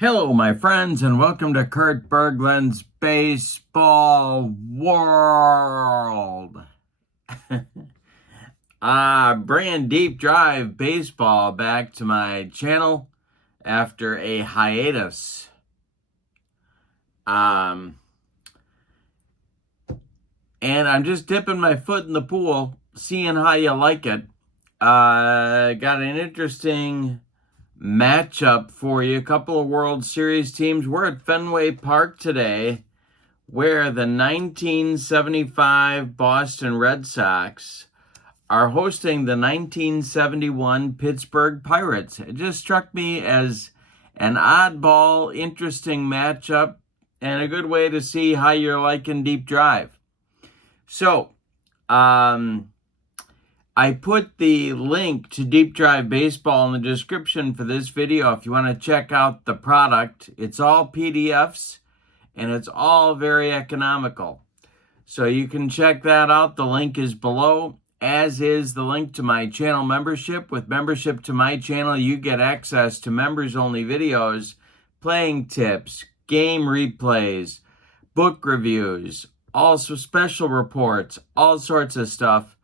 Hello, my friends, and welcome to Kurt Berglund's Baseball World. Bringing Deep Drive Baseball back to my channel after a hiatus. And I'm just dipping my foot in the pool, seeing how you like it. Got an interesting matchup for you. A couple of World Series teams. We're at Fenway Park today, where the 1975 Boston Red Sox are hosting the 1971 Pittsburgh Pirates. It just struck me as an oddball, interesting matchup, and a good way to see how you're liking Deep Drive. So, I put the link to Deep Drive Baseball in the description for this video if you want to check out the product. It's all PDFs, and it's all very economical. So you can check that out. The link is below, as is the link to my channel membership. With membership to my channel, you get access to members-only videos, playing tips, game replays, book reviews, also special reports, all sorts of stuff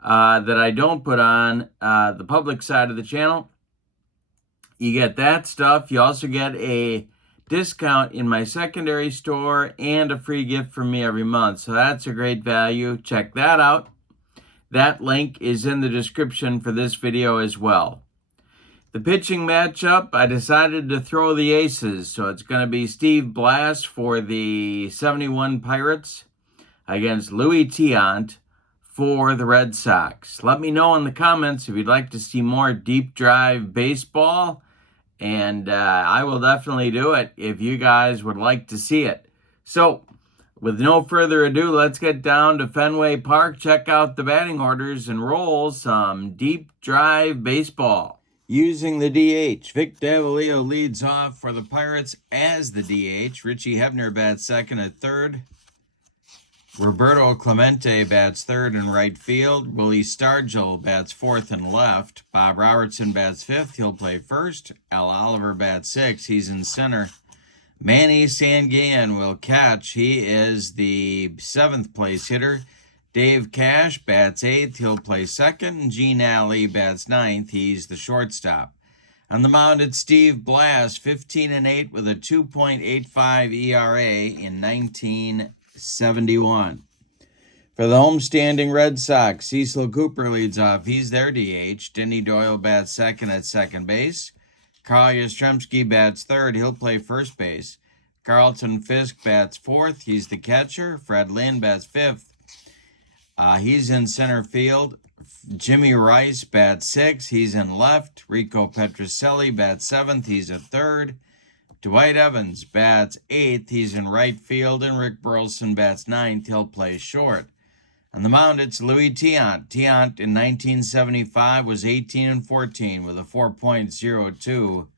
that I don't put on the public side of the channel. You get that stuff. You also get a discount in my secondary store and a free gift from me every month. So that's a great value. Check that out. That link is in the description for this video as well. The pitching matchup, I decided to throw the aces. So it's going to be Steve Blass for the 71 Pirates against Louis Tiant for the Red Sox. Let me know in the comments if you'd like to see more Deep Drive Baseball, and I will definitely do it if you guys would like to see it. So, with no further ado, let's get down to Fenway Park, check out the batting orders, and roll some Deep Drive Baseball. Using the DH, Vic Davalillo leads off for the Pirates as the DH. Richie Hebner bats second at third. Roberto Clemente bats third and right field. Willie Stargell bats fourth and left. Bob Robertson bats fifth. He'll play first. Al Oliver bats sixth. He's in center. Manny Sanguillen will catch. He is the seventh place hitter. Dave Cash bats eighth. He'll play second. Gene Alley bats ninth. He's the shortstop. On the mound, it's Steve Blass, 15-8 with a 2.85 ERA in 1971. For the homestanding Red Sox, Cecil Cooper leads off. He's their DH. Denny Doyle bats second at second base. Carl Yastrzemski bats third. He'll play first base. Carlton Fisk bats fourth. He's the catcher. Fred Lynn bats fifth. He's in center field. Jimmy Rice bats sixth. He's in left. Rico Petrocelli bats seventh. He's at third. Dwight Evans bats eighth. He's in right field. And Rick Burleson bats ninth. He'll play short. On the mound, it's Louis Tiant. Tiant in 1975 was 18-14 with a 4.02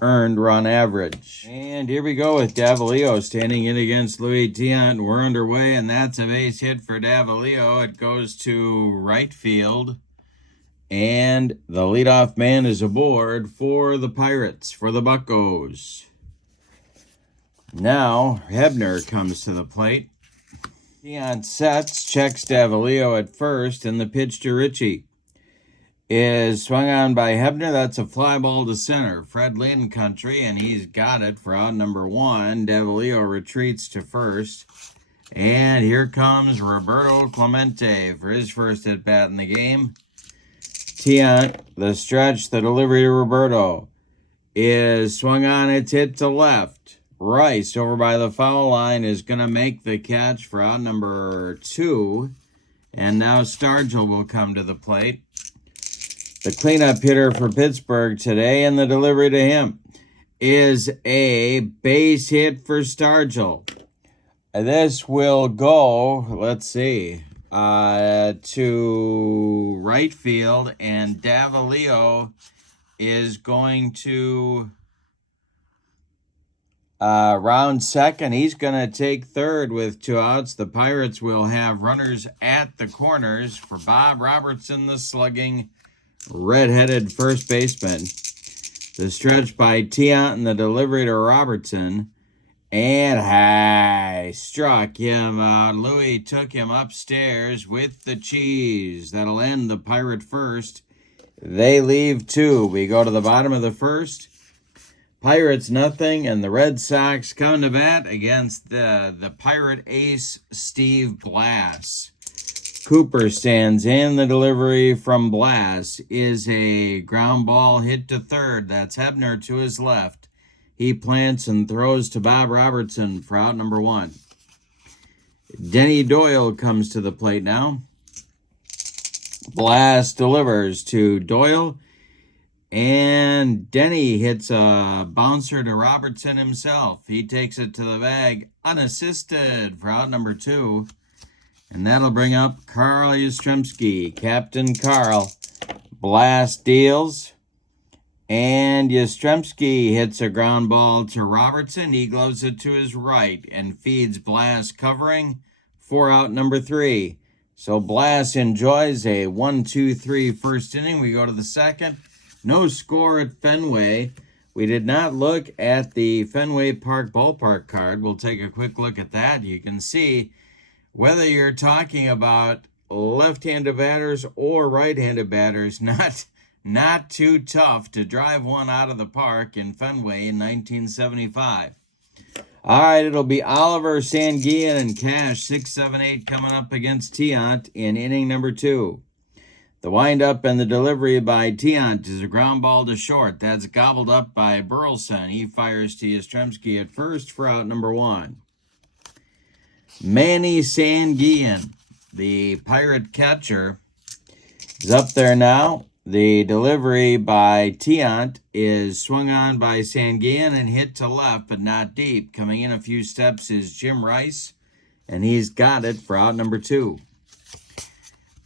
earned run average. And here we go with Davalillo standing in against Louis Tiant. We're underway, and that's a base hit for Davalillo. It goes to right field. And the leadoff man is aboard for the Pirates, for the Buccos. Now, Hebner comes to the plate. Tiant sets, checks Davalillo at first, and the pitch to Richie is swung on by Hebner. That's a fly ball to center. Fred Lynn country, and he's got it for out number one. Davalillo retreats to first. And here comes Roberto Clemente for his first at-bat in the game. Tiant, the stretch, the delivery to Roberto is swung on. It's hit to left. Rice over by the foul line is going to make the catch for out number two. And now Stargell will come to the plate. The cleanup hitter for Pittsburgh today, and the delivery to him is a base hit for Stargell. This will go, let's see, to right field, and Davalillo is going to round second. He's going to take third with 2 outs. The Pirates will have runners at the corners for Bob Robertson, the slugging red-headed first baseman. The stretch by Tiant and the delivery to Robertson. And high. Struck him out. Louis took him upstairs with the cheese. That'll end the Pirate first. They leave 2. We go to the bottom of the first. Pirates nothing, and the Red Sox come to bat against the Pirate ace, Steve Blass. Cooper stands in. The delivery from Blass is a ground ball hit to third. That's Hebner to his left. He plants and throws to Bob Robertson for out number 1. Denny Doyle comes to the plate now. Blass delivers to Doyle. And Denny hits a bouncer to Robertson himself. He takes it to the bag unassisted for out number 2. And that'll bring up Carl Yastrzemski. Captain Carl. Blass deals. And Yastrzemski hits a ground ball to Robertson. He gloves it to his right and feeds Blass covering for out number 3. So Blass enjoys a 1-2-3 first inning. We go to the second. No score at Fenway. We did not look at the Fenway Park ballpark card. We'll take a quick look at that. You can see whether you're talking about left-handed batters or right-handed batters, not too tough to drive one out of the park in Fenway in 1975. All right, it'll be Oliver, Sanguillen, and Cash, 6, 7, 8 coming up against Tiant in inning number 2. The windup and the delivery by Tiant is a ground ball to short. That's gobbled up by Burleson. He fires to Yastrzemski at first for out number 1. Manny Sanguillen, the Pirate catcher, is up there now. The delivery by Tiant is swung on by Sanguillen and hit to left, but not deep. Coming in a few steps is Jim Rice, and he's got it for out number 2.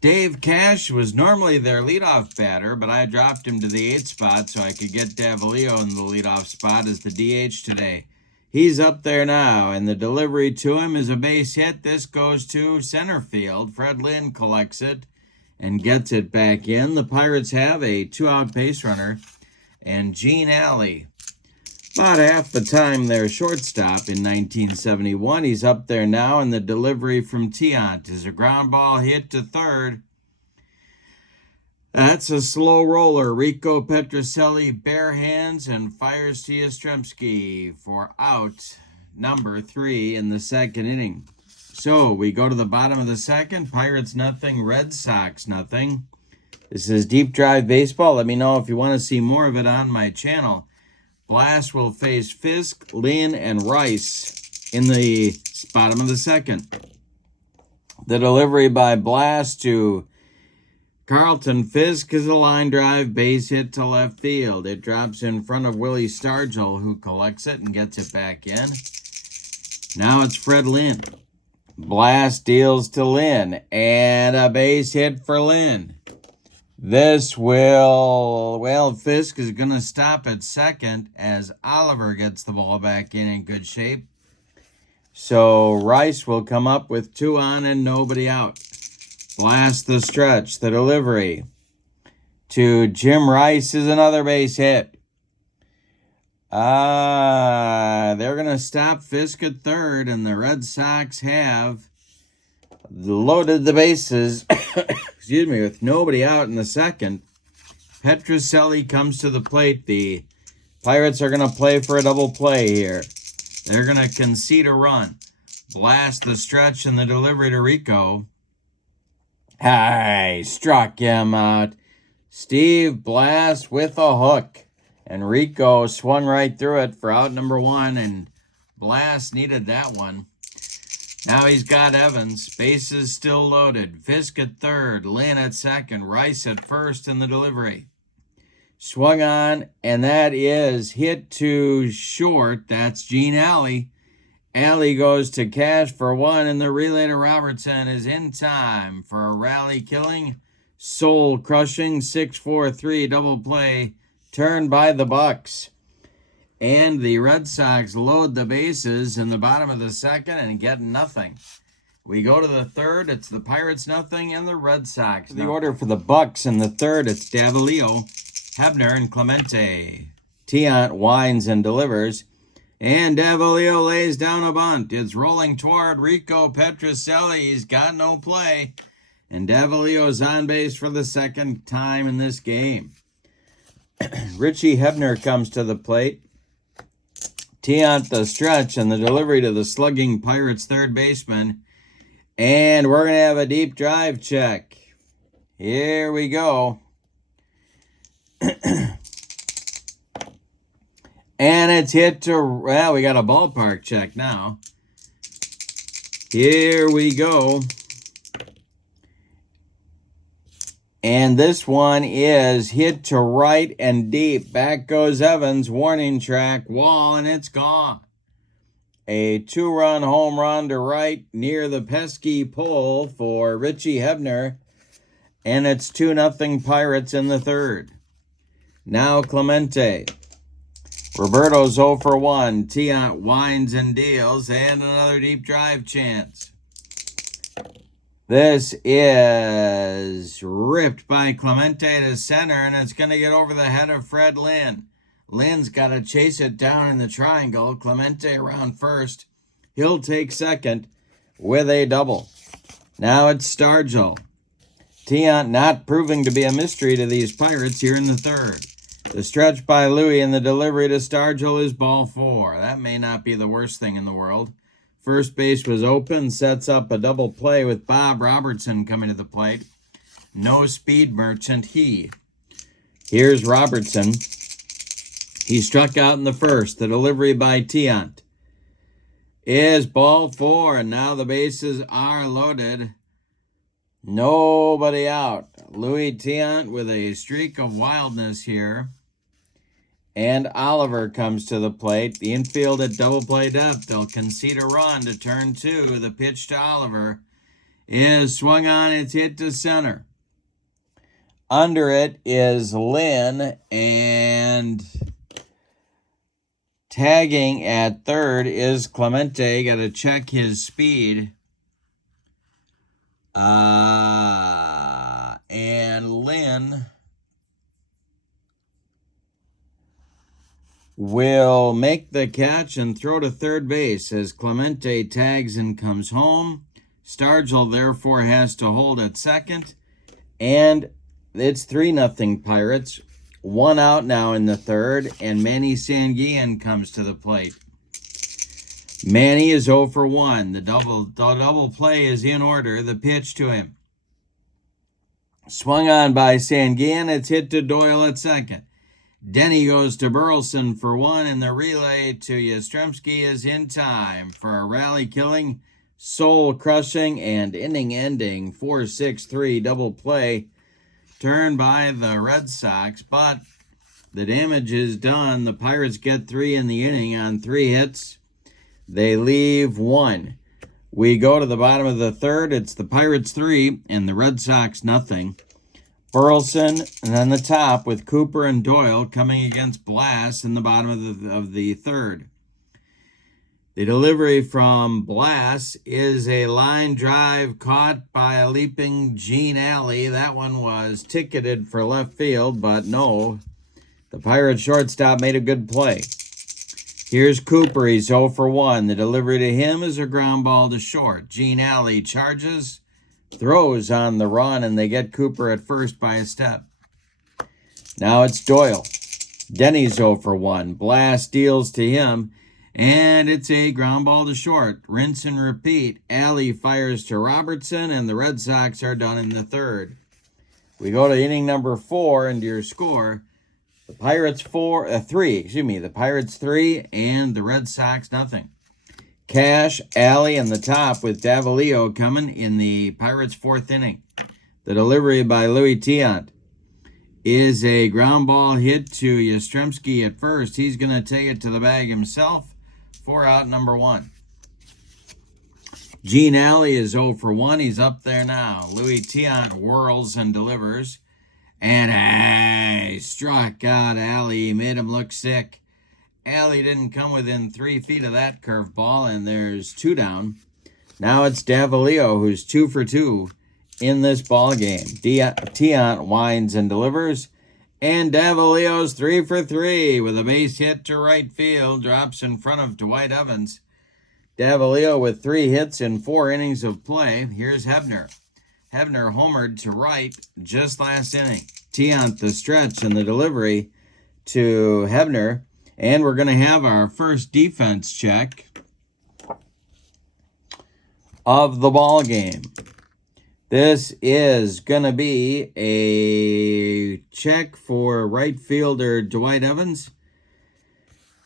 Dave Cash was normally their leadoff batter, but I dropped him to the 8th spot so I could get Davalillo in the leadoff spot as the DH today. He's up there now, and the delivery to him is a base hit. This goes to center field. Fred Lynn collects it and gets it back in. The Pirates have a 2-out base runner, and Gene Alley, about half the time their shortstop in 1971. He's up there now, and the delivery from Tiant is a ground ball hit to third. That's a slow roller. Rico Petrocelli bare hands and fires to Yastrzemski for out number 3 in the second inning. So we go to the bottom of the second. Pirates nothing, Red Sox nothing. This is Deep Drive Baseball. Let me know if you want to see more of it on my channel. Blass will face Fisk, Lynn, and Rice in the bottom of the second. The delivery by Blass to Carlton Fisk is a line drive base hit to left field. It drops in front of Willie Stargell, who collects it and gets it back in. Now it's Fred Lynn. Blass deals to Lynn, and a base hit for Lynn. This will, Fisk is going to stop at second as Oliver gets the ball back in good shape. So Rice will come up with 2 on and nobody out. Blass the stretch, the delivery to Jim Rice is another base hit. They're going to stop Fisk at third, and the Red Sox have loaded the bases, excuse me, with nobody out in the second. Petrocelli comes to the plate. The Pirates are going to play for a double play here. They're going to concede a run. Blass the stretch and the delivery to Rico. Hi, struck him out. Steve Blass with a hook. And Rico swung right through it for out number 1, and Blass needed that one. Now he's got Evans. Bases still loaded. Fisk at third. Lynn at second. Rice at first in the delivery. Swung on, and that is hit to short. That's Gene Alley. Alley goes to Cash for 1, and the relay to Robertson is in time for a rally-killing, soul-crushing 6-4-3 double play turned by the Bucks. And the Red Sox load the bases in the bottom of the second and get nothing. We go to the third. It's the Pirates nothing and the Red Sox nothing. The order for the Bucks in the third, it's Davalillo, Hebner, and Clemente. Tiant winds and delivers. And Davalillo lays down a bunt. It's rolling toward Rico Petrocelli. He's got no play. And Davalillo's on base for the second time in this game. Richie Hebner comes to the plate. Tiant the stretch and the delivery to the slugging Pirates third baseman. And we're going to have a deep drive check. Here we go. And it's hit to, well, we got a ballpark check now. Here we go. And this one is hit to right and deep. Back goes Evans, warning track, wall, and it's gone. A 2-run home run to right near the pesky pole for Richie Hebner. And it's 2-0 Pirates in the third. Now Clemente. Roberto's 0 for 1. Tiant winds and deals, and another deep drive chance. This is ripped by Clemente to center, and it's going to get over the head of Fred Lynn. Lynn's got to chase it down in the triangle. Clemente around first. He'll take second with a double. Now it's Stargell. Tiant not proving to be a mystery to these Pirates here in the third. The stretch by Louie and the delivery to Stargell is ball 4. That may not be the worst thing in the world. First base was open, sets up a double play with Bob Robertson coming to the plate. No speed merchant he. Here's Robertson. He struck out in the first. The delivery by Tiant is ball 4, and now the bases are loaded. Nobody out. Louis Tiant with a streak of wildness here. And Oliver comes to the plate. The infield at double play depth. They'll concede a run to turn 2. The pitch to Oliver is swung on. It's hit to center. Under it is Lynn, and tagging at third is Clemente. Got to check his speed. And Lynn will make the catch and throw to third base as Clemente tags and comes home. Stargell therefore has to hold at second. And it's 3-0 Pirates. 1 out now in the third, and Manny Sanguillen comes to the plate. Manny is 0 for 1. The double play is in order. The pitch to him. Swung on by Sanguillen. It's hit to Doyle at second. Denny goes to Burleson for 1, and the relay to Yastrzemski is in time for a rally-killing, soul-crushing, and inning-ending 4-6-3 double play turn by the Red Sox, but the damage is done. The Pirates get 3 in the inning on 3 hits. They leave 1. We go to the bottom of the third. It's the Pirates 3 and the Red Sox nothing. Burleson and then the top with Cooper and Doyle coming against Blass in the bottom of the third. The delivery from Blass is a line drive caught by a leaping Gene Alley. That one was ticketed for left field, but no. The Pirates shortstop made a good play. Here's Cooper. He's 0 for 1. The delivery to him is a ground ball to short. Gene Alley charges, throws on the run, and they get Cooper at first by a step. Now it's Doyle. Denny's 0 for 1. Blass deals to him, and it's a ground ball to short. Rinse and repeat. Alley fires to Robertson, and the Red Sox are done in the third. We go to inning number 4, and your score, the Pirates 3, the Pirates 3 and the Red Sox nothing. Cash, Alley, and the top with Davalillo coming in the Pirates' 4th inning. The delivery by Louis Tiant is a ground ball hit to Yastrzemski at first. He's going to take it to the bag himself. 4 out, number 1. Gene Alley is 0 for 1. He's up there now. Louis Tiant whirls and delivers. And struck out Alley. He made him look sick. Alley didn't come within 3 feet of that curveball, and there's 2 down. Now it's Davalillo, who's 2 for 2 in this ball game. Tiant winds and delivers, And Davalillo's 3 for 3 with a base hit to right field. Drops in front of Dwight Evans. Davalillo with 3 hits in 4 innings of play. Here's Hebner. Hebner homered to right just last inning. Tiant the stretch and the delivery to Hebner. And we're going to have our first defense check of the ball game. This is going to be a check for right fielder Dwight Evans.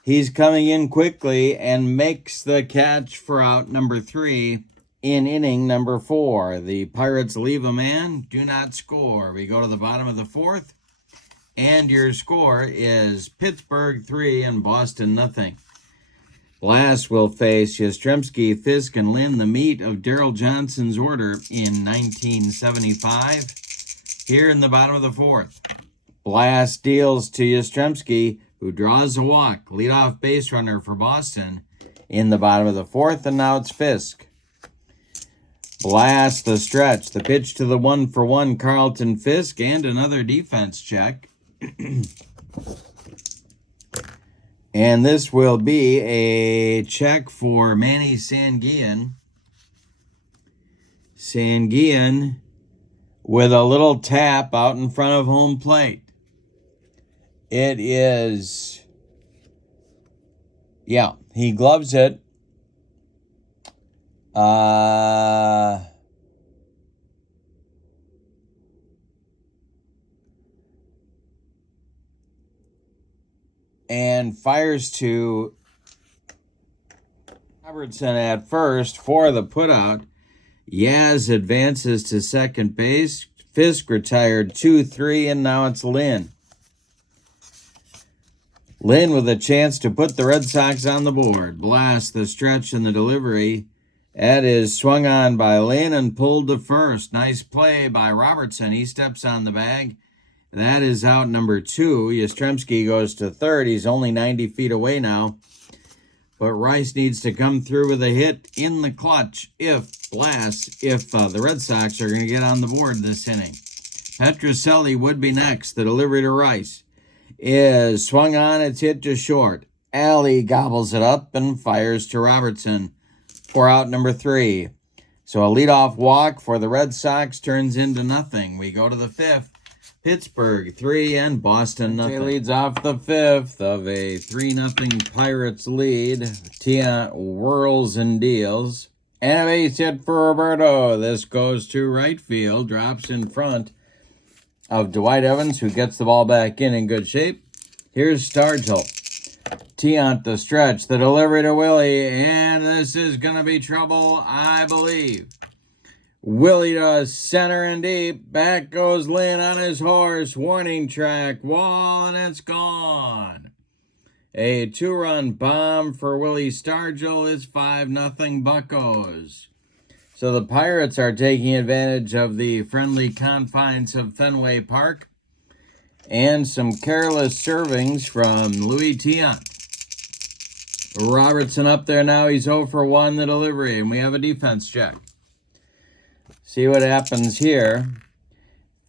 He's coming in quickly and makes the catch for out number 3 in inning number 4. The Pirates leave a man, do not score. We go to the bottom of the 4th, and your score is Pittsburgh 3 and Boston nothing. Blass will face Yastrzemski, Fisk, and Lynn, the meat of Darrell Johnson's order in 1975. Here in the bottom of the 4th, Blass deals to Yastrzemski, who draws a walk, leadoff base runner for Boston in the bottom of the 4th, and now it's Fisk. Blass the stretch, the pitch to the 1-for-1 Carlton Fisk, and another defense check. And this will be a check for Manny Sanguillen. Sanguillen with a little tap out in front of home plate. It is, yeah, he gloves it. And fires to Robertson at first for the putout. Yaz advances to second base. Fisk retired 2-3, and now it's Lynn. Lynn with a chance to put the Red Sox on the board. Blass the stretch and the delivery. That is swung on by Lynn and pulled to first. Nice play by Robertson. He steps on the bag. That is out number 2. Yastrzemski goes to third. He's only 90 feet away now. But Rice needs to come through with a hit in the clutch if the Red Sox are going to get on the board this inning. Petrocelli would be next. The delivery to Rice is swung on. It's hit to short. Alley gobbles it up and fires to Robertson for out number 3. So a leadoff walk for the Red Sox turns into nothing. We go to the 5th. Pittsburgh 3 and Boston nothing. Leads off the 5th of a 3-0 Pirates lead. Tiant whirls and deals. And a base hit for Roberto. This goes to right field. Drops in front of Dwight Evans, who gets the ball back in good shape. Here's Stargell. Tiant the stretch. The delivery to Willie. And this is going to be trouble, I believe. Willie to center and deep. Back goes Lynn on his horse. Warning track. Wall, and it's gone. A 2-run bomb for Willie Stargell. It's 5-0 Buccos. So the Pirates are taking advantage of the friendly confines of Fenway Park. And some careless servings from Louis Tiant. Robertson up there now. He's 0 for 1 the delivery. And we have a defense check. See what happens here.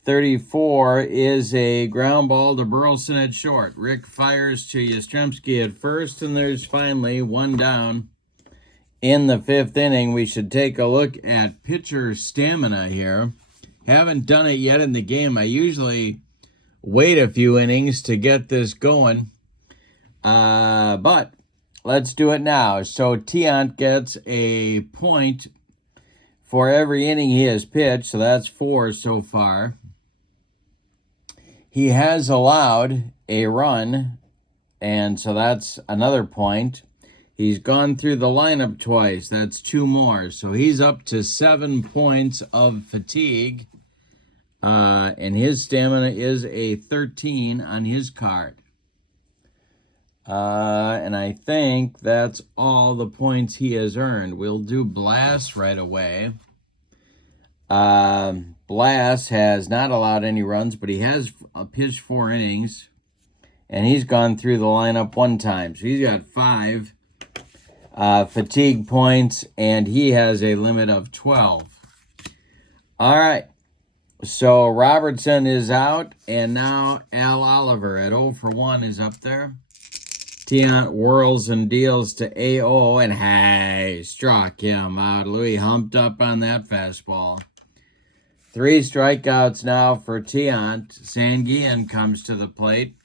34 is a ground ball to Burleson at short. Rick fires to Yastrzemski at first, and there's finally one down in the 5th inning. We should take a look at pitcher stamina here. Haven't done it yet in the game. I usually wait a few innings to get this going. But let's do it now. So Tiant gets a point for every inning he has pitched, so that's 4 so far. He has allowed a run, and so that's another point. He's gone through the lineup twice. That's 2 more. So he's up to 7 points of fatigue, and his stamina is a 13 on his card. And I think that's all the points he has earned. We'll do Blass right away. Blass has not allowed any runs, but he has pitched 4 innings. And he's gone through the lineup 1 time. So he's got 5 fatigue points, and he has a limit of 12. All right. So Robertson is out, and now Al Oliver at 0 for 1 is up there. Tiant whirls and deals to AO, and hey, struck him out. Louis humped up on that fastball. 3 strikeouts now for Tiant. Sanguillen comes to the plate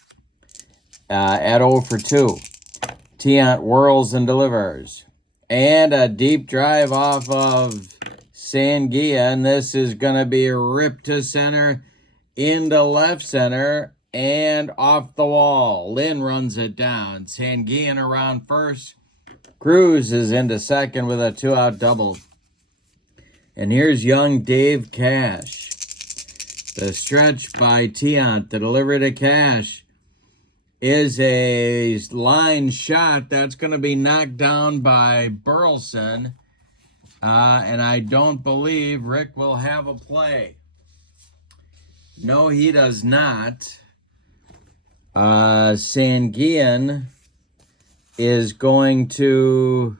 at 0 for 2. Tiant whirls and delivers. And a deep drive off of Sanguillen. This is going to be ripped to center, into left center, and off the wall. Lynn runs it down. Sanguillen around first. Cruz is into second with a 2-out double. And here's young Dave Cash. The stretch by Tiant. The delivery to Cash is a line shot that's going to be knocked down by Burleson. And I don't believe Rick will have a play. No, he does not. Sanguillen is going to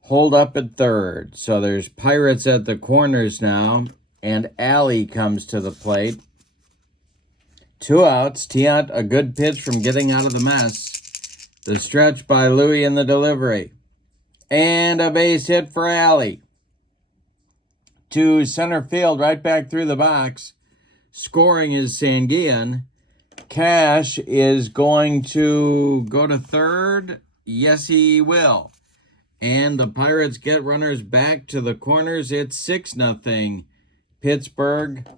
hold up at third. So there's Pirates at the corners now, and Alley comes to the plate. 2 outs. Tiant, a good pitch from getting out of the mess. The stretch by Louis in the delivery. And a base hit for Alley. To center field, right back through the box. Scoring is Sanguillen. Cash is going to go to third. Yes, he will. And the Pirates get runners back to the corners. It's 6-0. Pittsburgh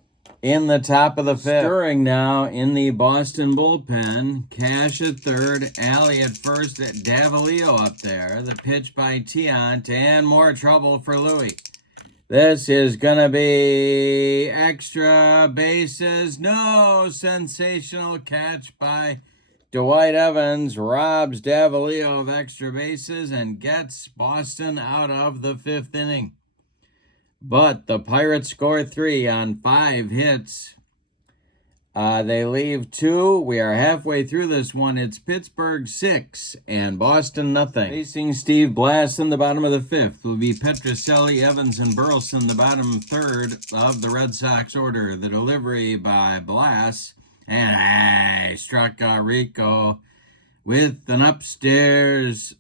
in the top of the 5th. Stirring now in the Boston bullpen. Cash at third. Alley at first. Davalillo up there. The pitch by Tiant. And more trouble for Louis. This is going to be extra bases. No, sensational catch by Dwight Evans. Robs Davalillo of extra bases and gets Boston out of the 5th inning. But the Pirates score 3 on 5 hits. They leave 2. We are halfway through this one. It's Pittsburgh 6 and Boston nothing. Facing Steve Blass in the bottom of the 5th will be Petrocelli, Evans, and Burleson, the bottom third of the Red Sox order. The delivery by Blass. And struck Rico with an upstairs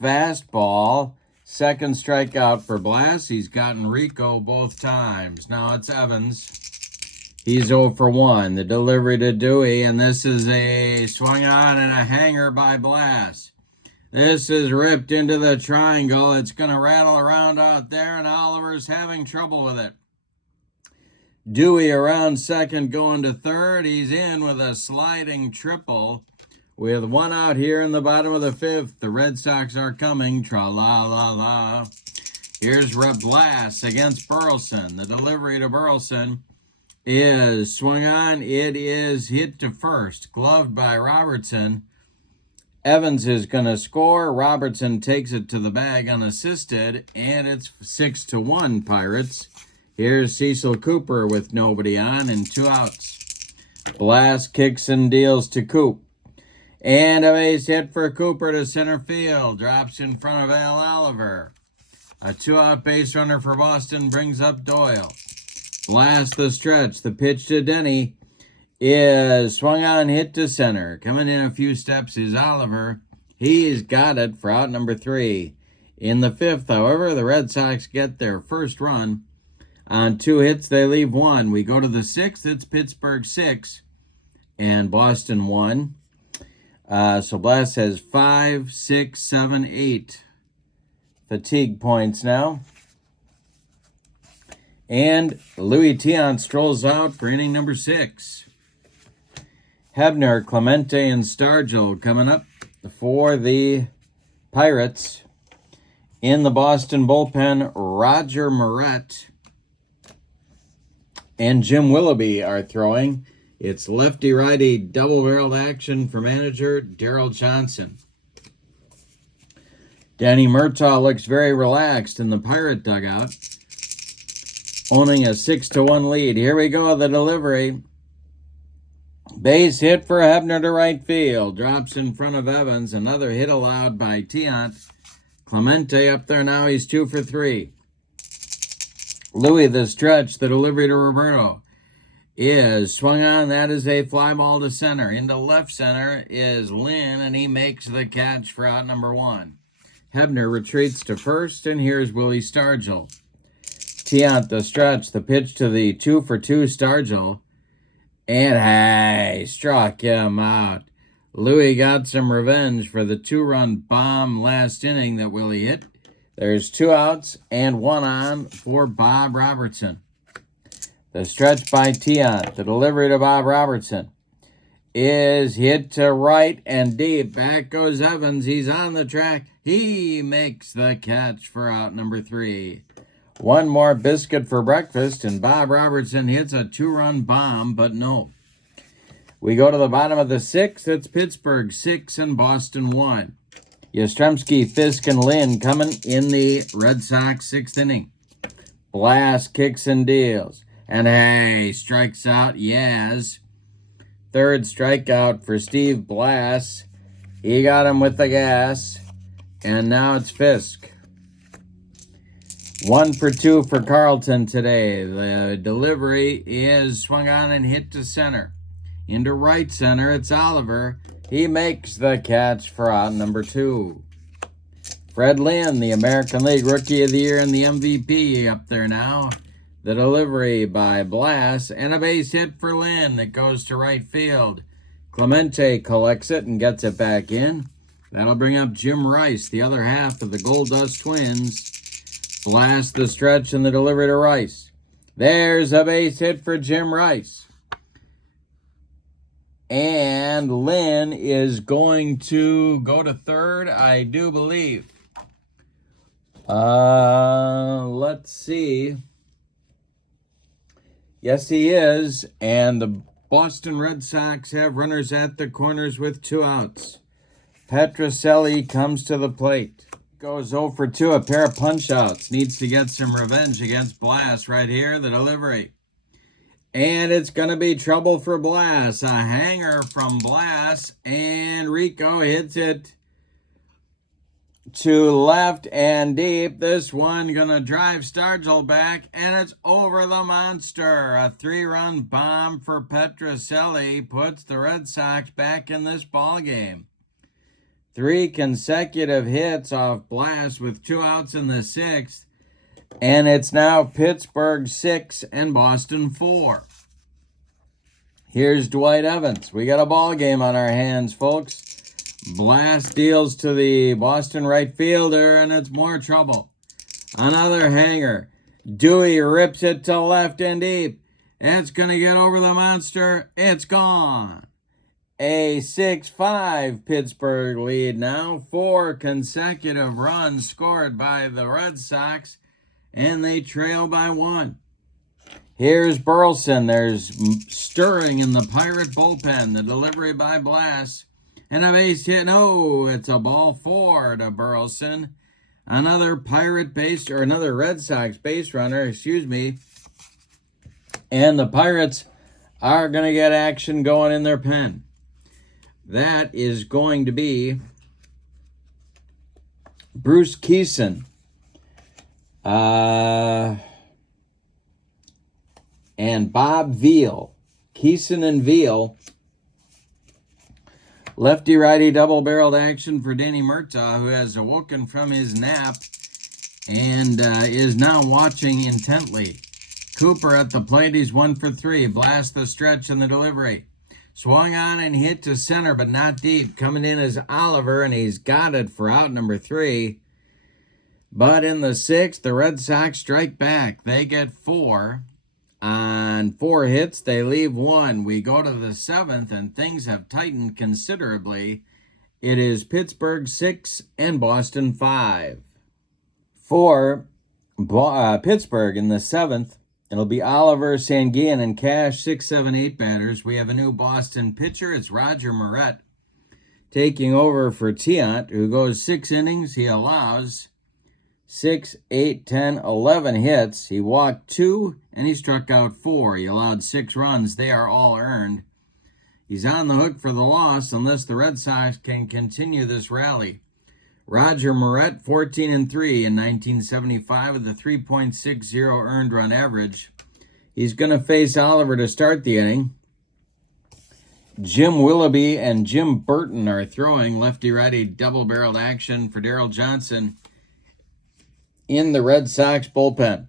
fastball. Second strikeout for Blass. He's gotten Rico both times. Now it's Evans. He's 0 for 1. The delivery to Dewey, and this is a swung on and a hanger by Blass. This is ripped into the triangle. It's going to rattle around out there, and Oliver's having trouble with it. Dewey around second, going to third. He's in with a sliding triple. With 1 out here in the bottom of the 5th. The Red Sox are coming. Tra-la-la-la. Here's Blass against Burleson. The delivery to Burleson is swung on. It is hit to first. Gloved by Robertson. Evans is going to score. Robertson takes it to the bag unassisted. And it's 6-1 Pirates. Here's Cecil Cooper with nobody on and 2 outs. Blass kicks and deals to Coop. And a base hit for Cooper to center field. Drops in front of Al Oliver. A 2-out base runner for Boston brings up Doyle. Blass the stretch. The pitch to Denny is swung on, hit to center. Coming in a few steps is Oliver. He's got it for out number 3. In the 5th, however, the Red Sox get their first run. On 2 hits, they leave 1. We go to the 6th. It's Pittsburgh 6 and Boston 1. So Blass has 5, 6, 7, 8 fatigue points now. And Louis Tiant strolls out for inning number 6. Hebner, Clemente, and Stargell coming up for the Pirates. In the Boston bullpen, Roger Moret and Jim Willoughby are throwing. It's lefty-righty double-barreled action for manager Darrell Johnson. Danny Murtaugh looks very relaxed in the Pirate dugout, owning a 6-1 lead. Here we go, the delivery. Base hit for Hebner to right field. Drops in front of Evans. Another hit allowed by Tiant. Clemente up there now. He's 2 for 3. Louis, the stretch, the delivery to Roberto is swung on. That is a fly ball to center. Into left center is Lynn, and he makes the catch for out number 1. Hebner retreats to first, and here's Willie Stargell. Tiant, the stretch, the pitch to the 2-for-2 Stargell, and hey, struck him out. Louis got some revenge for the 2-run bomb last inning that Willie hit. There's 2 outs and 1 on for Bob Robertson. The stretch by Tiant, the delivery to Bob Robertson, is hit to right and deep. Back goes Evans. He's on the track. He makes the catch for out number 3. One more biscuit for breakfast, and Bob Robertson hits a 2-run bomb, but no. We go to the bottom of the 6th. It's Pittsburgh 6 and Boston 1. Yastrzemski, Fisk, and Lynn coming in the Red Sox 6th inning. Blass kicks and deals. And hey, strikes out Yaz. 3rd strikeout for Steve Blass. He got him with the gas. And now it's Fisk. 1 for 2 for Carlton today. The delivery is swung on and hit to center. Into right center, it's Oliver. He makes the catch for out number 2. Fred Lynn, the American League Rookie of the Year and the MVP up there now. The delivery by Blass, and a base hit for Lynn that goes to right field. Clemente collects it and gets it back in. That'll bring up Jim Rice, the other half of the Gold Dust Twins. Blass, the stretch, and the delivery to Rice. There's a base hit for Jim Rice. And Lynn is going to go to 3rd, I do believe. Let's see. Yes, he is. And the Boston Red Sox have runners at the corners with 2 outs. Petrocelli comes to the plate. Goes 0 for 2, a pair of punch-outs. Needs to get some revenge against Blass right here, the delivery. And it's going to be trouble for Blass. A hanger from Blass, and Rico hits it to left and deep. This one going to drive Stargell back, and it's over the monster. A 3-run bomb for Petrocelli puts the Red Sox back in this ball game. 3 consecutive hits off Blass with 2 outs in the 6th. And it's now Pittsburgh 6 and Boston 4. Here's Dwight Evans. We got a ball game on our hands, folks. Blass deals to the Boston right fielder, and it's more trouble. Another hanger. Dewey rips it to left and deep. It's going to get over the monster. It's gone. A 6-5 Pittsburgh lead now. 4 consecutive runs scored by the Red Sox, and they trail by 1. Here's Burleson. There's stirring in the Pirate bullpen. The delivery by Blass. And a base hit. No, it's a ball 4 to Burleson. Another another Red Sox base runner, And the Pirates are going to get action going in their pen. That is going to be Bruce Keeson. And Bob Veal. Keeson and Veal. Lefty-righty double-barreled action for Danny Murtaugh, who has awoken from his nap and is now watching intently. Cooper at the plate. He's 1 for 3. Blass the stretch and the delivery. Swung on and hit to center, but not deep. Coming in is Oliver, and he's got it for out number 3. But in the 6th, the Red Sox strike back. They get 4. On 4 hits, they leave 1. We go to the 7th, and things have tightened considerably. It is Pittsburgh 6 and Boston 5. For Pittsburgh in the 7th, it'll be Oliver, Sanguillen, and Cash, 6, 7, 8 batters. We have a new Boston pitcher. It's Roger Moret taking over for Tiant, who goes 6 innings. He allows 6, 8, 10, 11 hits. He walked 2, and he struck out 4. He allowed 6 runs. They are all earned. He's on the hook for the loss unless the Red Sox can continue this rally. Roger Moret, 14-3 in 1975 with a 3.60 earned run average. He's going to face Oliver to start the inning. Jim Willoughby and Jim Burton are throwing lefty-righty double-barreled action for Darryl Johnson in the Red Sox bullpen.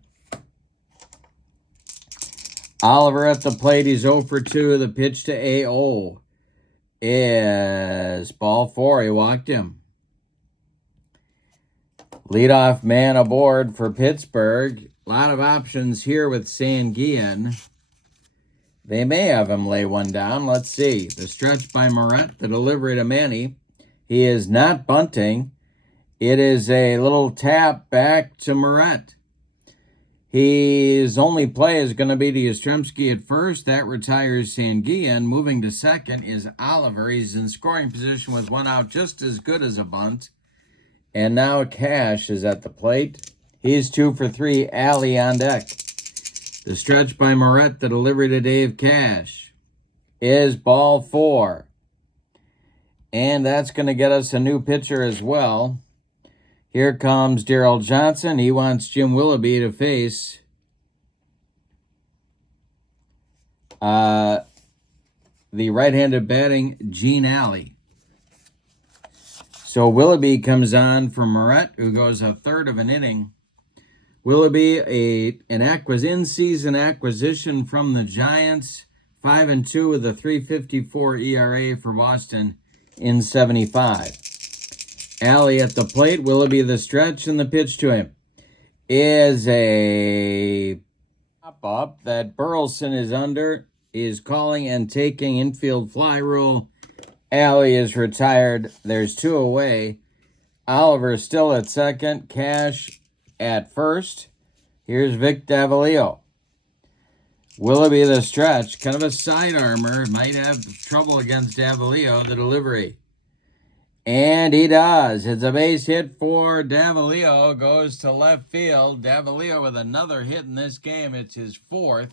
Oliver at the plate. He's 0 for 2. The pitch to A.O. is ball 4. He walked him. Leadoff man aboard for Pittsburgh. A lot of options here with Sanguillen. They may have him lay one down. Let's see. The stretch by Moret, the delivery to Manny. He is not bunting. It is a little tap back to Moret. His only play is going to be to Yastrzemski at first. That retires Sanguillen. Moving to second is Oliver. He's in scoring position with one out, just as good as a bunt. And now Cash is at the plate. He's 2 for 3. Alley on deck. The stretch by Moret, the delivery to Dave Cash, is ball 4. And that's going to get us a new pitcher as well. Here comes Darryl Johnson. He wants Jim Willoughby to face the right-handed batting Gene Alley. So Willoughby comes on for Moret, who goes a third of an inning. Willoughby, an in-season acquisition from the Giants, 5-2 with a 3.54 ERA for Boston in 75. Alley at the plate. Willoughby the stretch, and the pitch to him is a pop-up that Burleson is calling and taking infield fly rule. Alley is retired. There's 2 away. Oliver still at second. Cash at first. Here's Vic Davalillo. Willoughby the stretch. Kind of a side armor. Might have trouble against Davalillo. The delivery. And he does. It's a base hit for Davalillo. Goes to left field. Davalillo with another hit in this game. It's his 4th.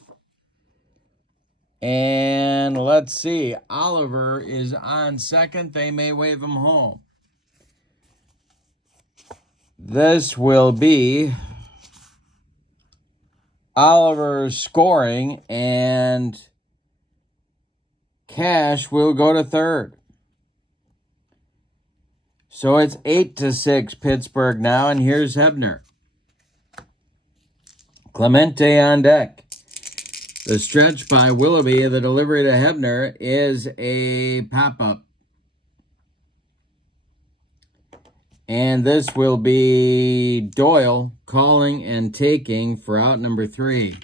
And let's see. Oliver is on second. They may wave him home. This will be Oliver scoring, and Cash will go to third. So it's 8-6 Pittsburgh now, and here's Hebner. Clemente on deck. The stretch by Willoughby, the delivery to Hebner, is a pop-up. And this will be Doyle calling and taking for out number 3.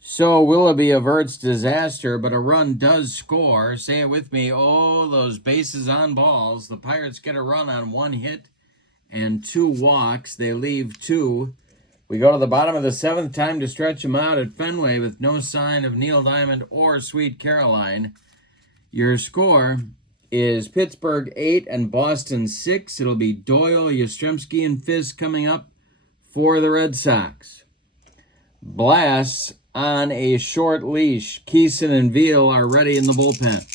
So Willoughby averts disaster, but a run does score. Say it with me. Oh, those bases on balls. The Pirates get a run on 1 hit and 2 walks. They leave 2. We go to the bottom of the 7th, time to stretch them out at Fenway with no sign of Neil Diamond or Sweet Caroline. Your score is Pittsburgh 8 and Boston 6. It'll be Doyle, Yastrzemski, and Fisk coming up for the Red Sox. Blass on a short leash. Keeson and Veal are ready in the bullpen.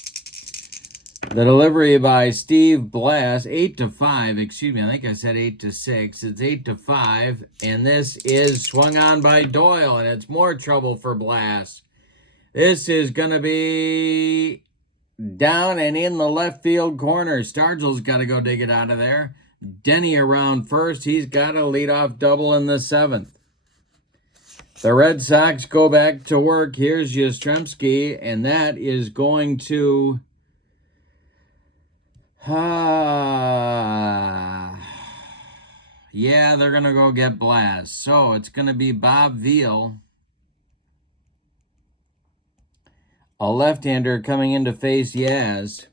The delivery by Steve Blass, 8-5. Excuse me, I think I said 8-6. It's 8-5, and this is swung on by Doyle, and it's more trouble for Blass. This is going to be down and in the left field corner. Stargell's got to go dig it out of there. Denny around first. He's got a leadoff double in the 7th. The Red Sox go back to work. Here's Yastrzemski, and that is going to... yeah, they're going to go get Blass. So it's going to be Bob Veal, a left-hander coming in to face Yaz.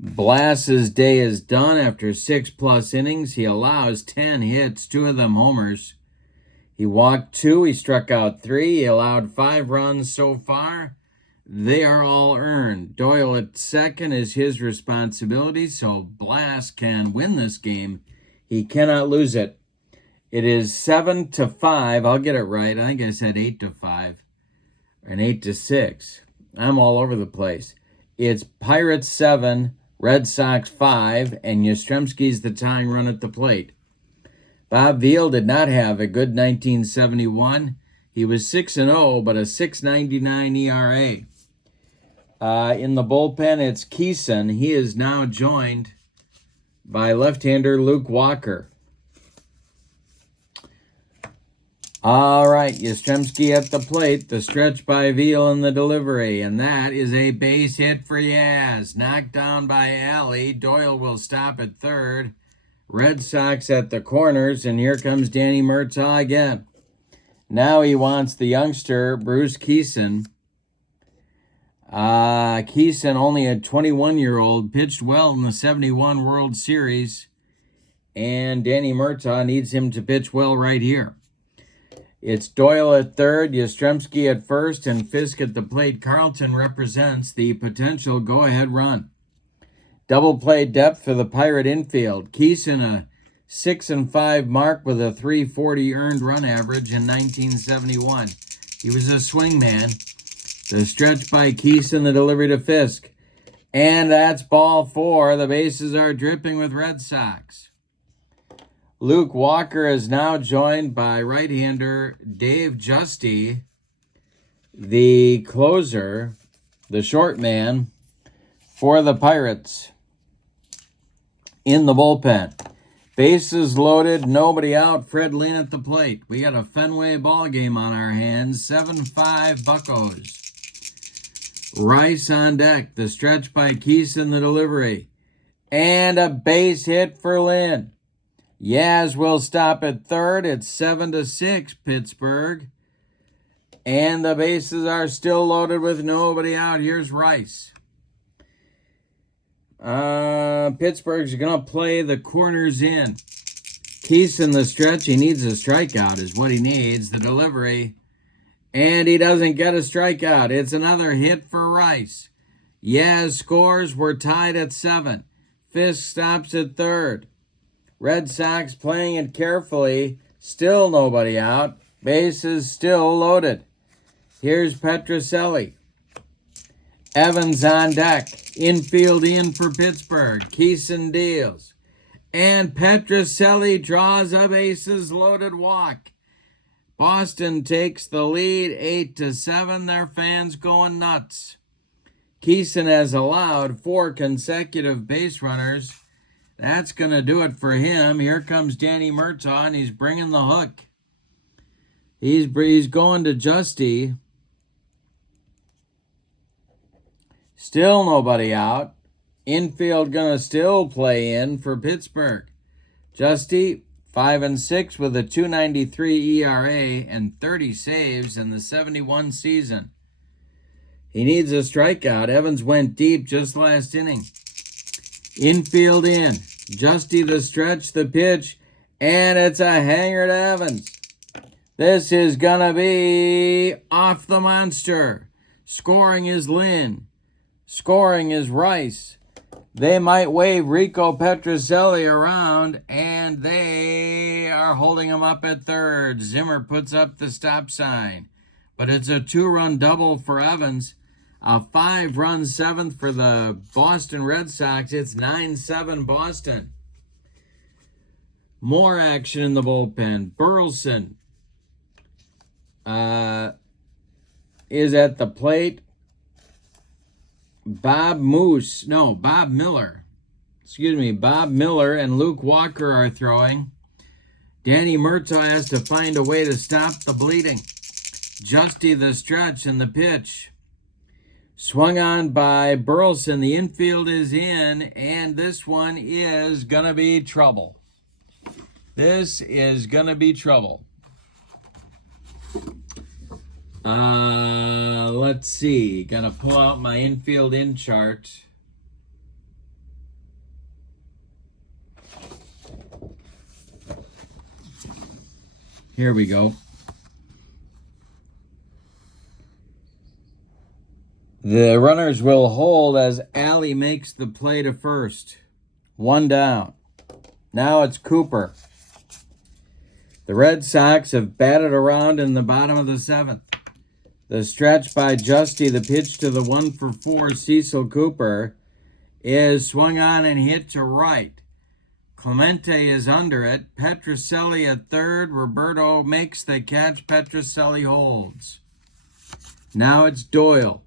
Blass's day is done after 6+ innings. He allows 10 hits, 2 of them homers. He walked 2, he struck out 3, he allowed 5 runs so far. They are all earned. Doyle at second is his responsibility, so Blass can win this game. He cannot lose it. It is 7-5. I'll get it right. I think I said 8-5 and 8-6. I'm all over the place. It's Pirates 7, Red Sox 5, and Yastrzemski's the tying run at the plate. Bob Veal did not have a good 1971. He was 6-0, but a 6.99 ERA. In the bullpen, it's Keeson. He is now joined by left-hander Luke Walker. All right, Yastrzemski at the plate. The stretch by Veal in the delivery. And that is a base hit for Yaz. Knocked down by Alley. Doyle will stop at third. Red Sox at the corners. And here comes Danny Murtaugh again. Now he wants the youngster, Bruce Keeson. Keeson, only a 21-year-old, pitched well in the 71 World Series. And Danny Murtaugh needs him to pitch well right here. It's Doyle at third, Yastrzemski at first, and Fisk at the plate. Carlton represents the potential go-ahead run. Double play depth for the Pirate infield. Keeson, a 6-5 mark with a 340 earned run average in 1971. He was a swing man. The stretch by Keeson, the delivery to Fisk. And that's ball 4. The bases are dripping with Red Sox. Luke Walker is now joined by right-hander Dave Justy, the closer, the short man for the Pirates in the bullpen. Bases loaded, nobody out. Fred Lynn at the plate. We got a Fenway ball game on our hands. 7-5 Buccos. Rice on deck. The stretch by Keeson, the delivery. And a base hit for Lynn. Yaz will stop at third. It's 7-6 Pittsburgh. And the bases are still loaded with nobody out. Here's Rice. Pittsburgh's going to play the corners in. Keeson the stretch. He needs a strikeout is what he needs. The delivery. And he doesn't get a strikeout. It's another hit for Rice. Yaz scores. We're tied at 7. Fisk stops at third. Red Sox playing it carefully. Still nobody out. Bases still loaded. Here's Petrocelli. Evans on deck. Infield in for Pittsburgh. Keeson deals. And Petrocelli draws a bases loaded walk. Boston takes the lead 8-7. Their fans going nuts. Keeson has allowed 4 consecutive base runners. That's going to do it for him. Here comes Danny Murtaugh, and he's bringing the hook. He's going to Justy. Still nobody out. Infield going to still play in for Pittsburgh. Justy, 5-6 with a 2.93 ERA and 30 saves in the 71 season. He needs a strikeout. Evans went deep just last inning. Infield in. Justy the stretch, the pitch, and it's a hanger to Evans. This is going to be off the monster. Scoring is Lynn. Scoring is Rice. They might wave Rico Petrocelli around, and they are holding him up at third. Zimmer puts up the stop sign. But it's a 2-run double for Evans. A 5-run 7th for the Boston Red Sox. It's 9-7 Boston. More action in the bullpen. Burleson is at the plate. Bob Miller. Bob Miller and Luke Walker are throwing. Danny Murtaugh has to find a way to stop the bleeding. Justy the stretch and the pitch. Swung on by Burleson. The infield is in, and this one is going to be trouble. This is going to be trouble. Let's see. Got to pull out my infield in chart. Here we go. The runners will hold as Alley makes the play to first. 1 down. Now it's Cooper. The Red Sox have batted around in the bottom of the 7th. The stretch by Justy, the pitch to the 1-for-4 Cecil Cooper is swung on and hit to right. Clemente is under it. Petrocelli at third. Roberto makes the catch. Petrocelli holds. Now it's Doyle.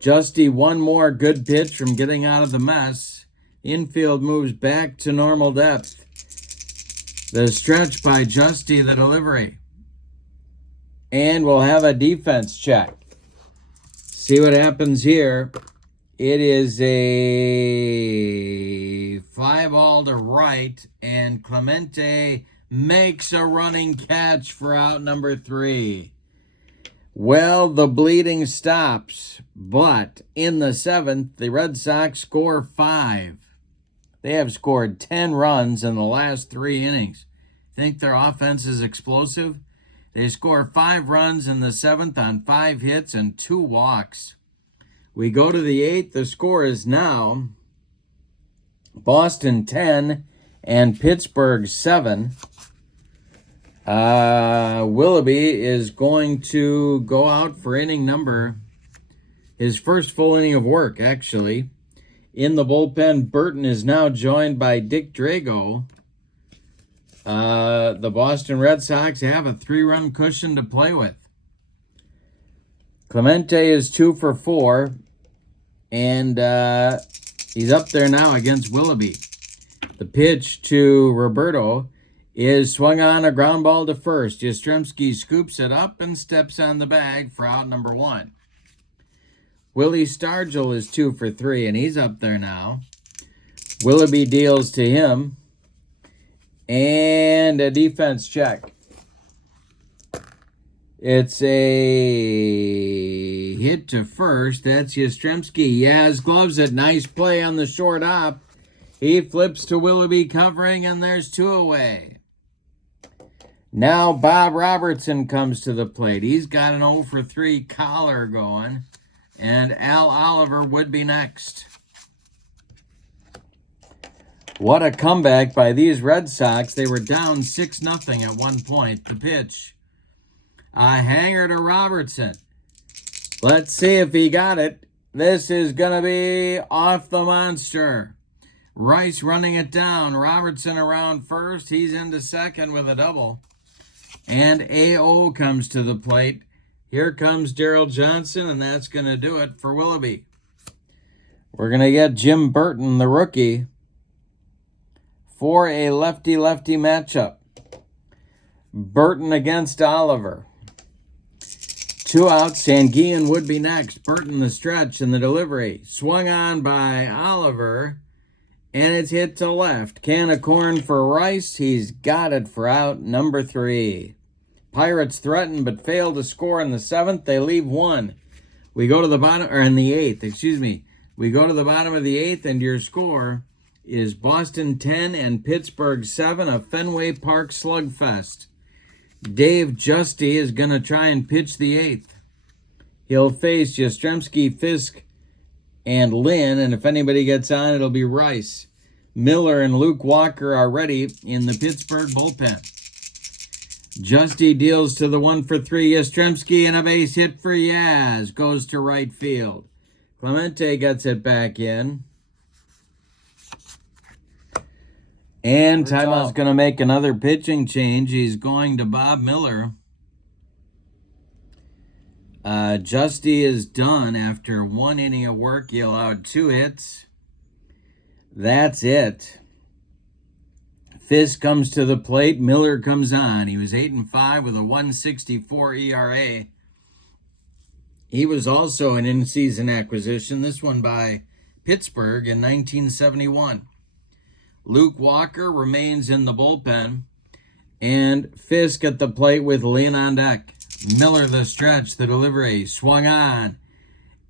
Justy, one more good pitch from getting out of the mess. Infield moves back to normal depth. The stretch by Justy, the delivery. And we'll have a defense check. See what happens here. It is a fly ball to right, and Clemente makes a running catch for out number 3. Well, the bleeding stops, but in the 7th, the Red Sox score 5. They have scored 10 runs in the last 3 innings. Think their offense is explosive? They score 5 runs in the 7th on 5 hits and 2 walks. We go to the 8th. The score is now Boston 10 and Pittsburgh 7. Willoughby is going to go out for his first full inning of work, actually. In the bullpen, Burton is now joined by Dick Drago. The Boston Red Sox have a 3-run cushion to play with. Clemente is 2 for 4, and he's up there now against Willoughby. The pitch to Roberto is swung on, a ground ball to first. Yastrzemski scoops it up and steps on the bag for out number 1. Willie Stargell is 2 for 3, and he's up there now. Willoughby deals to him. And a defense check. It's a hit to first. That's Yastrzemski. Yaz gloves it. Nice play on the short hop. He flips to Willoughby covering, and there's 2 away. Now Bob Robertson comes to the plate. He's got an 0 for 3 collar going. And Al Oliver would be next. What a comeback by these Red Sox. They were down 6-0 at one point. The pitch. A hanger to Robertson. Let's see if he got it. This is going to be off the monster. Rice running it down. Robertson around first. He's into second with a double. And A.O. comes to the plate. Here comes Darrell Johnson, and that's going to do it for Willoughby. We're going to get Jim Burton, the rookie, for a lefty-lefty matchup. Burton against Oliver. 2 outs. Sanguillen would be next. Burton the stretch and the delivery. Swung on by Oliver, and it's hit to left. Can of corn for Rice. He's got it for out number 3. Pirates threaten but fail to score in the 7th. They leave 1. We go to the bottom, or in the 8th, excuse me. We go to the bottom of the 8th, and your score is Boston 10 and Pittsburgh 7, a Fenway Park slugfest. Dave Justy is going to try and pitch the 8th. He'll face Yastrzemski, Fisk, and Lynn, and if anybody gets on, it'll be Rice. Miller and Luke Walker are ready in the Pittsburgh bullpen. Justy deals to the 1 for 3. Yastrzemski, and a base hit for Yaz. Goes to right field. Clemente gets it back in. And timeout's going to make another pitching change. He's going to Bob Miller. Justy is done after 1 inning of work. He allowed 2 hits. That's it. Fisk comes to the plate. Miller comes on. He was 8-5 with a 1.64 ERA. He was also an in-season acquisition, this one by Pittsburgh in 1971. Luke Walker remains in the bullpen, and Fisk at the plate with Lynn on deck. Miller the stretch, the delivery, swung on,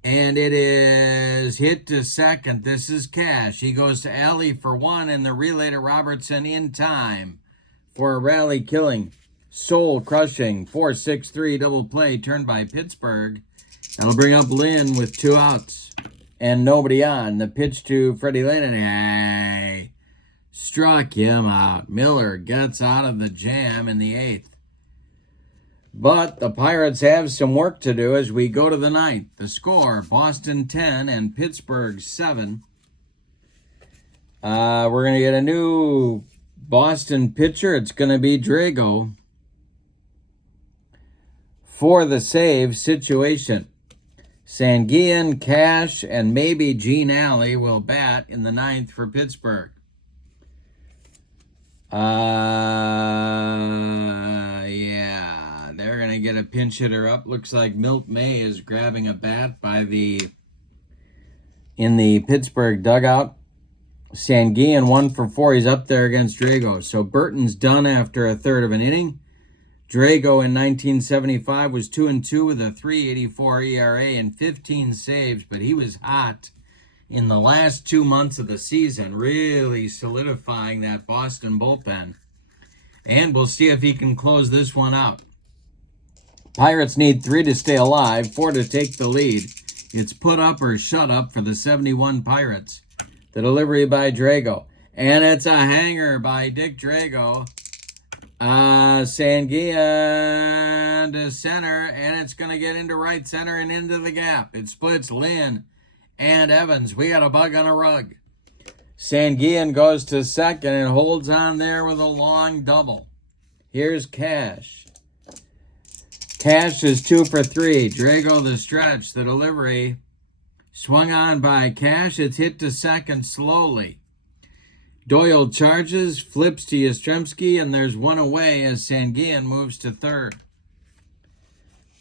and it is hit to second. This is Cash. He goes to Alley for 1, and the relay to Robertson in time for a rally-killing, soul-crushing 4-6-3 double play turned by Pittsburgh. That'll bring up Lynn with 2 outs and nobody on. The pitch to Freddie Lynn, struck him out. Miller gets out of the jam in the 8th. But the Pirates have some work to do as we go to the 9th. The score, Boston 10 and Pittsburgh 7. We're going to get a new Boston pitcher. It's going to be Drago for the save situation. Sanguillen, Cash, and maybe Gene Alley will bat in the 9th for Pittsburgh. Yeah, they're going to get a pinch hitter up. Looks like Milt May is grabbing a bat in the Pittsburgh dugout. Sanguillen 1 for 4. He's up there against Drago. So Burton's done after a third of an inning. Drago in 1975 was 2-2 with a 3.84 ERA and 15 saves, but he was hot in the last 2 months of the season, really solidifying that Boston bullpen. And we'll see if he can close this one out. Pirates need 3 to stay alive, 4 to take the lead. It's put up or shut up for the 71 Pirates. The delivery by Drago. And it's a hanger by Dick Drago. Sanguillen to center, and it's going to get into right center and into the gap. It splits Lynn and Evans. We got a bug on a rug. Sanguillen goes to second and holds on there with a long double. Here's Cash. Cash is 2 for 3. Drago the stretch. The delivery swung on by Cash. It's hit to second slowly. Doyle charges, flips to Yastrzemski, and there's one away as Sanguillen moves to third.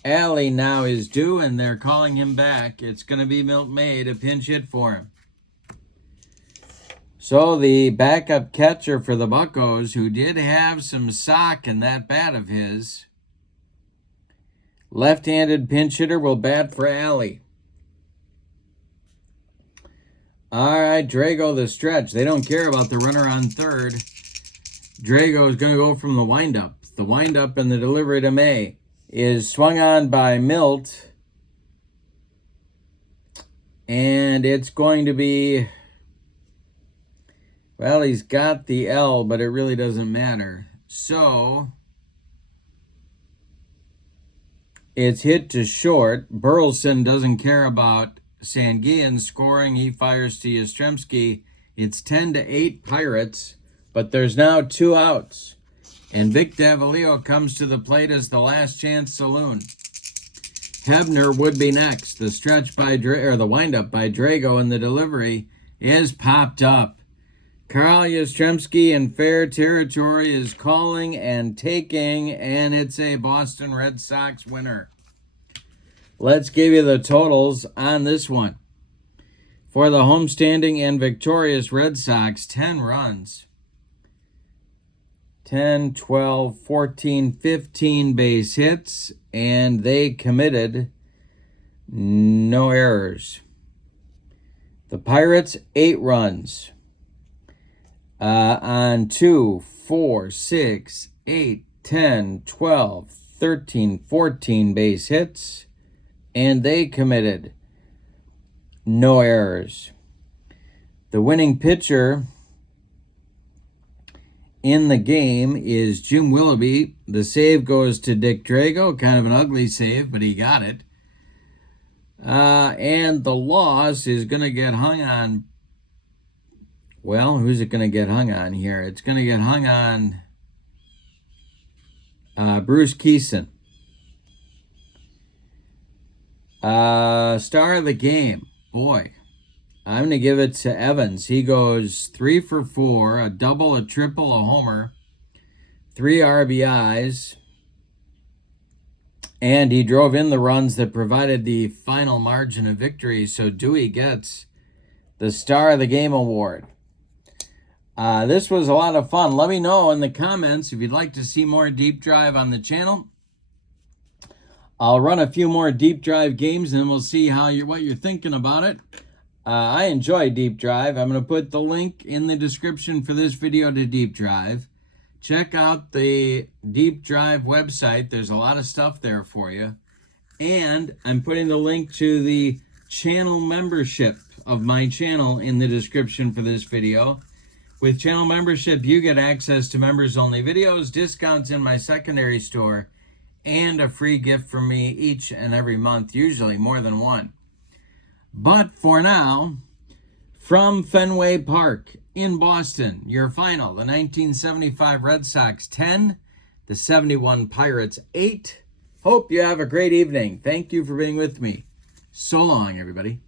Alley now is due, and they're calling him back. It's going to be Milt May to pinch hit for him. So the backup catcher for the Buccos, who did have some sock in that bat of his, left-handed pinch hitter, will bat for Alley. All right, Drago the stretch. They don't care about the runner on third. Drago is going to go from the windup. The windup and the delivery to May is swung on by Milt. And it's going to be, well, he's got the L, but it really doesn't matter. So it's hit to short. Burleson doesn't care about Sanguillen scoring. He fires to Yastrzemski. It's 10-8 Pirates, but there's now 2 outs. And Vic Davalillo comes to the plate as the last chance saloon. Hebner would be next. The stretch by the windup by Drago, and the delivery is popped up. Carl Yastrzemski in fair territory is calling and taking, and it's a Boston Red Sox winner. Let's give you the totals on this one. For the homestanding and victorious Red Sox, 10 runs. 10, 12, 14, 15 base hits, and they committed no errors. The Pirates, 8 runs. On 2, 4, 6, 8, 10, 12, 13, 14 base hits, and they committed no errors. The winning pitcher in the game is Jim Willoughby. The save goes to Dick Drago. Kind of an ugly save, but he got it. And the loss is going to get hung on. Well, who's it going to get hung on here? It's going to get hung on Bruce Keeson. Star of the game. Boy, I'm going to give it to Evans. He goes 3 for 4, a double, a triple, a homer, 3 RBIs, and he drove in the runs that provided the final margin of victory. So Dewey gets the Star of the Game award. This was a lot of fun. Let me know in the comments if you'd like to see more Deep Drive on the channel. I'll run a few more Deep Drive games, and we'll see what you're thinking about it. I enjoy Deep Drive. I'm going to put the link in the description for this video to Deep Drive. Check out the Deep Drive website. There's a lot of stuff there for you. And I'm putting the link to the channel membership of my channel in the description for this video. With channel membership, you get access to members-only videos, discounts in my secondary store, and a free gift from me each and every month, usually more than one. But for now, from Fenway Park in Boston. Your final, the 1975 Red Sox 10, the 71 Pirates 8. Hope you have a great evening. Thank you for being with me. So long, everybody.